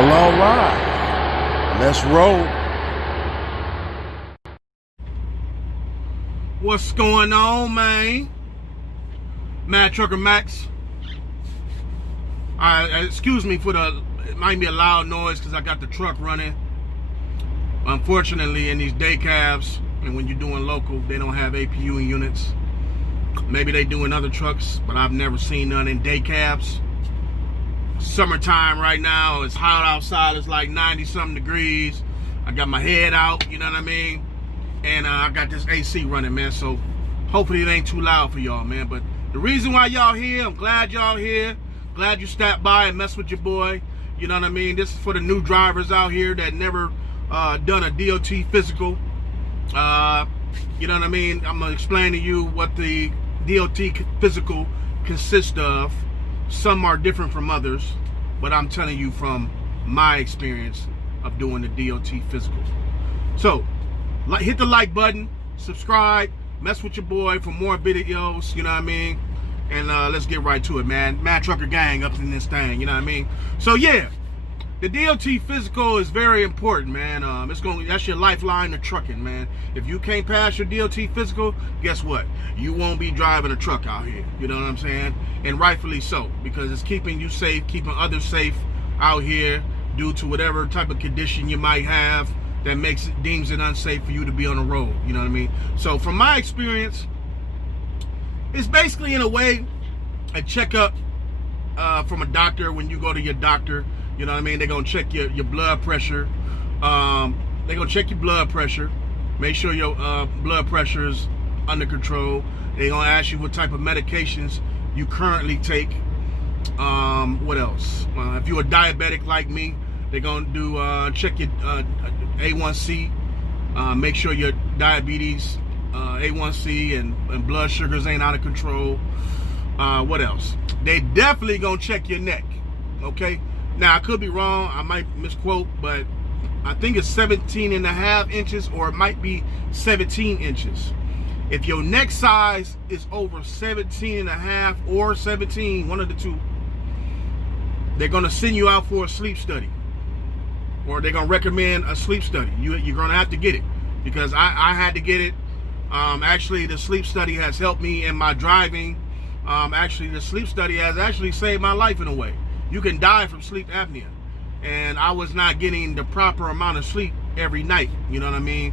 Well, all right. Let's roll. What's going on, man? Mad Trucker Max. Excuse me for it might be a loud noise because I got the truck running. Unfortunately, in these day cabs, and when you're doing local, they don't have APU units. Maybe they do in other trucks, but I've never seen none in day cabs. Summertime right now, it's hot outside, it's like 90-something degrees. I got my head out, you know what I mean? And I got this AC running, man, so hopefully it ain't too loud for y'all, man. But the reason why y'all here, I'm glad y'all here. Glad you stopped by and mess with your boy. You know what I mean? This is for the new drivers out here that never done a DOT physical. You know what I mean? I'm gonna explain to you what the DOT physical consists of. Some are different from others, but I'm telling you from my experience of doing the DOT physical. So, hit the like button, subscribe, mess with your boy for more videos, you know what I mean? And let's get right to it, man. Mad Trucker Gang up in this thing, you know what I mean? So yeah, the DOT physical is very important, man. That's your lifeline to trucking, man. If you can't pass your DOT physical, guess what? You won't be driving a truck out here. You know what I'm saying? And rightfully so, because it's keeping you safe, keeping others safe out here due to whatever type of condition you might have that deems it unsafe for you to be on the road. You know what I mean? So from my experience, it's basically in a way a checkup from a doctor when you go to your doctor. You know what I mean? They're going to check your blood pressure. They're going to check your blood pressure. Make sure your blood pressure is under control. They're going to ask you what type of medications you currently take. What else? If you're a diabetic like me, they're going to do check your A1C. Make sure your diabetes, A1C and blood sugars ain't out of control. What else? They definitely going to check your neck. Okay? Now, I could be wrong. I might misquote, but I think it's 17.5 inches, or it might be 17 inches. If your neck size is over 17.5 or 17, one of the two, they're going to send you out for a sleep study. Or they're going to recommend a sleep study. You're going to have to get it, because I had to get it. Actually, the sleep study has helped me in my driving. Actually, the sleep study has actually saved my life in a way. You can die from sleep apnea. And I was not getting the proper amount of sleep every night, you know what I mean?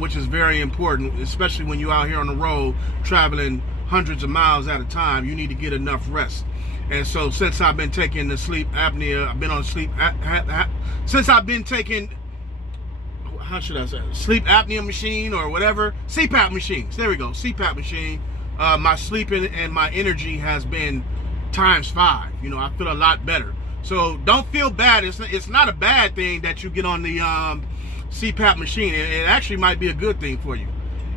Which is very important, especially when you're out here on the road traveling hundreds of miles at a time. You need to get enough rest. And so since I've been taking the sleep apnea, I've been on sleep, since I've been taking, how should I say, sleep apnea machine or whatever, CPAP machines, there we go, CPAP machine, my sleeping and my energy has been ×5. You know, I feel a lot better. So don't feel bad. It's not a bad thing that you get on the CPAP machine. It actually might be a good thing for you.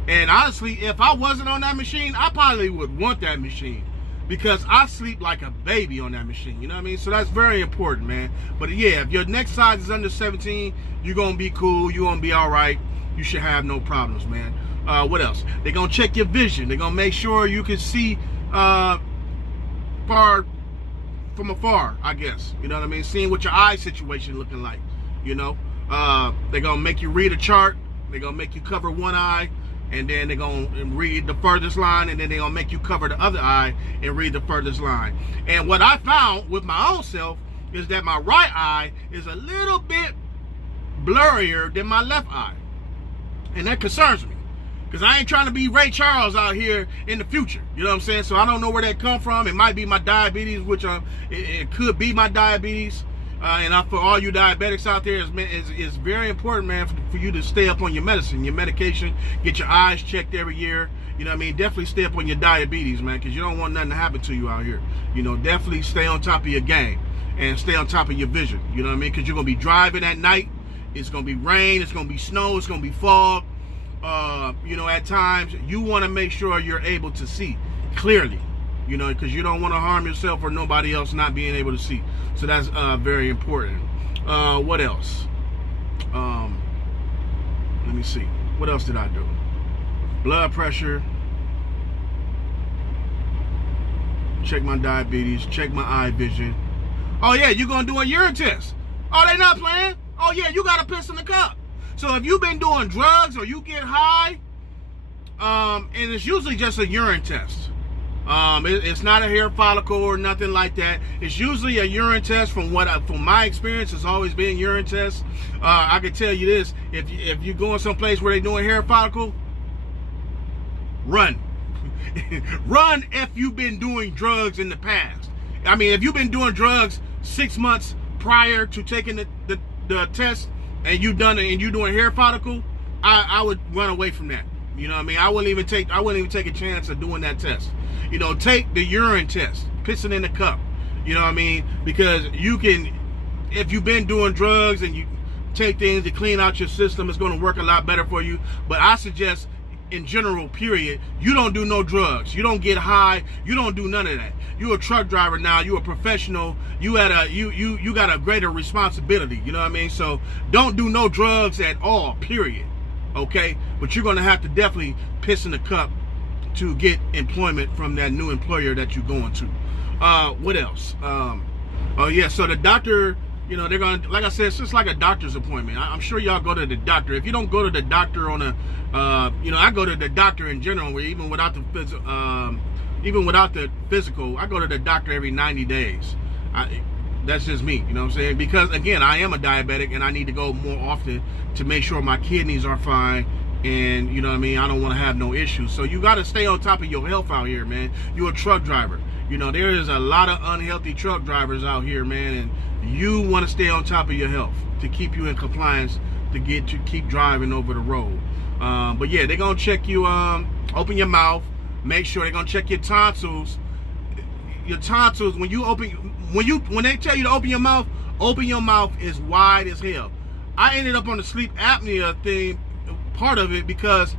And honestly, if I wasn't on that machine, I probably would want that machine, because I sleep like a baby on that machine. You know what I mean? So that's very important, man. But yeah, if your neck size is under 17, you're going to be cool. You're going to be all right. You should have no problems, man. What else? They're going to check your vision. They're going to make sure you can see from afar, I guess. You know what I mean? Seeing what your eye situation looking like, you know? They're going to make you read a chart. They're going to make you cover one eye, and then they're going to read the furthest line, and then they're going to make you cover the other eye and read the furthest line. And what I found with my own self is that my right eye is a little bit blurrier than my left eye. And that concerns me, because I ain't trying to be Ray Charles out here in the future. You know what I'm saying? So I don't know where that come from. It might be my diabetes, which it could be my diabetes. And for all you diabetics out there, it's very important, man, for you to stay up on your medicine, your medication, get your eyes checked every year. You know what I mean? Definitely stay up on your diabetes, man, because you don't want nothing to happen to you out here. You know, definitely stay on top of your game and stay on top of your vision. You know what I mean? Because you're going to be driving at night. It's going to be rain. It's going to be snow. It's going to be fog. You know, at times you want to make sure you're able to see clearly, you know, because you don't want to harm yourself or nobody else not being able to see. So that's very important. What else? Let me see. What else did I do? Blood pressure. Check my diabetes. Check my eye vision. Oh yeah, you're gonna do a urine test. Oh, they not playing? Oh yeah, you got to piss in the cup. So if you've been doing drugs or you get high, and it's usually just a urine test. It's not a hair follicle or nothing like that. It's usually a urine test. From my experience, it's always been urine tests. I can tell you this: if you going someplace where they're doing hair follicle, run, run. If you've been doing drugs in the past, I mean, if you've been doing drugs 6 months prior to taking the test, and you doing hair follicle, I would run away from that. You know what I mean? I wouldn't even take a chance of doing that test. You know, take the urine test, pissing in the cup. You know what I mean? Because you can, if you've been doing drugs and you take things to clean out your system, it's going to work a lot better for you. But I suggest, in general, period, you don't do no drugs. You don't get high. You don't do none of that. You're a truck driver now. You're a professional. You got a greater responsibility. You know what I mean? So don't do no drugs at all, period. Okay? But you're going to have to definitely piss in the cup to get employment from that new employer that you're going to. What else? Oh yeah, so the doctor, you know, they're gonna, like I said, it's just like a doctor's appointment. I'm sure y'all go to the doctor. If you don't go to the doctor on a, you know, I go to the doctor in general, where even without the physical, I go to the doctor every 90 days. That's just me, you know what I'm saying? Because again, I am a diabetic and I need to go more often to make sure my kidneys are fine. And you know what I mean, I don't want to have no issues. So you got to stay on top of your health out here, man. You're a truck driver. You know, there is a lot of unhealthy truck drivers out here, man, and you want to stay on top of your health to keep you in compliance to keep driving over the road. But yeah, they're gonna check you. Open your mouth. Make sure they're gonna check your tonsils. Your tonsils, when they tell you to open your mouth as wide as hell. I ended up on the sleep apnea thing, part of it, because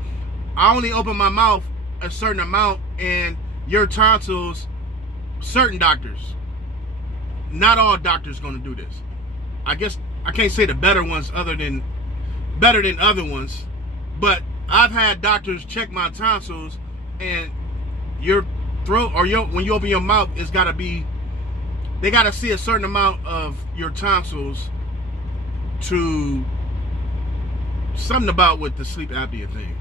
I only open my mouth a certain amount, and your tonsils, certain doctors, not all doctors gonna do this. I guess I can't say the better ones better than other ones, but I've had doctors check my tonsils, and your throat or when you open your mouth, they gotta see a certain amount of your tonsils to something about with the sleep apnea thing.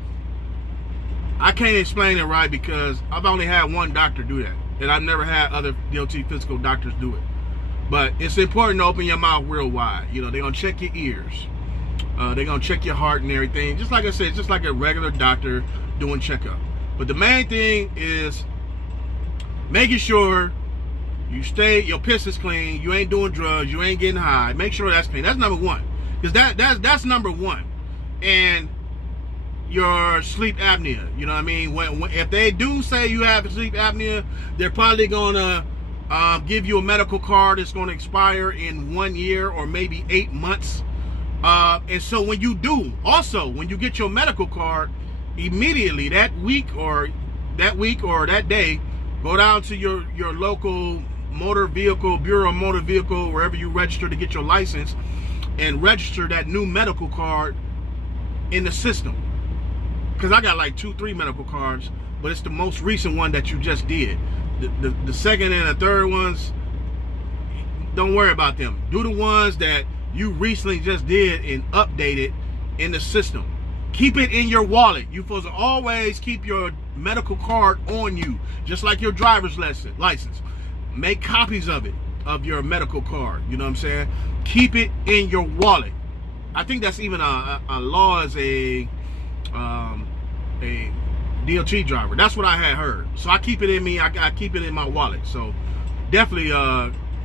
I can't explain it right because I've only had one doctor do that, and I've never had other DOT physical doctors do it. But it's important to open your mouth real wide. You know, they're gonna check your ears, they're gonna check your heart and everything. Just like I said, just like a regular doctor doing checkup. But the main thing is making sure your piss is clean. You ain't doing drugs. You ain't getting high. Make sure that's clean. That's number one, because that's number one. And your sleep apnea, you know what I mean? If they do say you have sleep apnea, they're probably gonna give you a medical card that's gonna expire in 1 year or maybe 8 months. And so when you get your medical card, immediately that week or that day, go down to your local Bureau of Motor Vehicle, wherever you register to get your license, and register that new medical card in the system. Because I got like 2-3 medical cards, but it's the most recent one that you just did. The second and the third ones, don't worry about them. Do the ones that you recently just did and updated in the system. Keep it in your wallet. You're supposed to always keep your medical card on you, just like your driver's license. Make copies of it, of your medical card. You know what I'm saying? Keep it in your wallet. I think that's even a law as a DOT driver. That's what I had heard. So I keep it in me. I keep it in my wallet. So definitely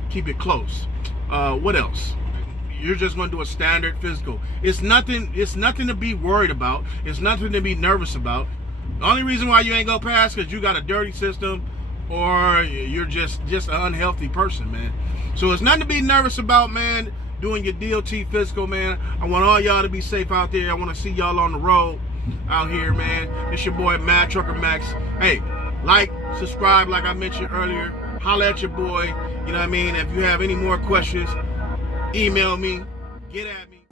keep it close. What else? You're just going to do a standard physical. It's nothing to be worried about. It's nothing to be nervous about. The only reason why you ain't go past because you got a dirty system, or you're just an unhealthy person, man. So it's nothing to be nervous about, man. Doing your DOT physical, man. I want all y'all to be safe out there. I want to see y'all on the road out here, man. It's your boy, Mad Trucker Max. Hey, like, subscribe, like I mentioned earlier. Holla at your boy. You know what I mean? If you have any more questions, email me. Get at me.